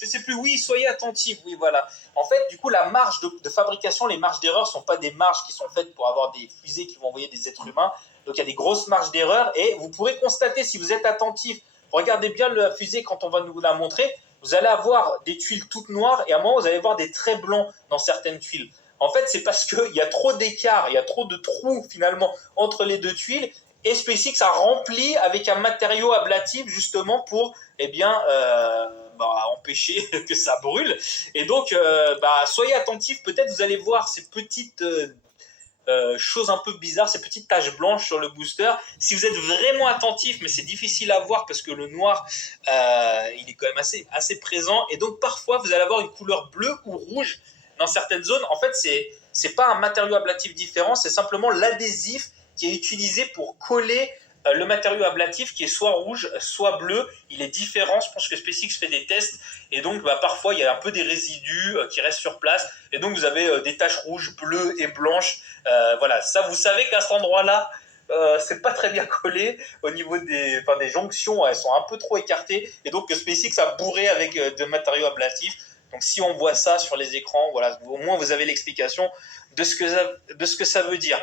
Je sais plus, oui, soyez attentifs, oui, voilà. En fait, du coup, la marge de fabrication, les marges d'erreur ne sont pas des marges qui sont faites pour avoir des fusées qui vont envoyer des êtres humains. Donc, il y a des grosses marges d'erreur et vous pourrez constater, si vous êtes attentif, regardez bien la fusée quand on va nous la montrer, vous allez avoir des tuiles toutes noires et à un moment, vous allez voir des traits blancs dans certaines tuiles. En fait, c'est parce qu'il y a trop d'écart, il y a trop de trous finalement entre les deux tuiles et SpaceX a rempli avec un matériau ablatif justement pour eh bien, empêcher que ça brûle. Et donc, soyez attentifs. Peut-être vous allez voir ces petites choses un peu bizarres, ces petites taches blanches sur le booster. Si vous êtes vraiment attentif, mais c'est difficile à voir parce que le noir, il est quand même assez présent. Et donc, parfois, vous allez avoir une couleur bleue ou rouge dans certaines zones. En fait, c'est pas un matériau ablatif différent, c'est simplement l'adhésif qui est utilisé pour coller le matériau ablatif qui est soit rouge, soit bleu. Il est différent. Je pense que SpaceX fait des tests et donc parfois il y a un peu des résidus qui restent sur place et donc vous avez des taches rouges, bleues et blanches. Voilà, ça vous savez qu'à cet endroit-là, c'est pas très bien collé au niveau des jonctions, elles sont un peu trop écartées et donc SpaceX a bourré avec de matériaux ablatifs. Donc si on voit ça sur les écrans, voilà, au moins vous avez l'explication de ce que ça veut dire.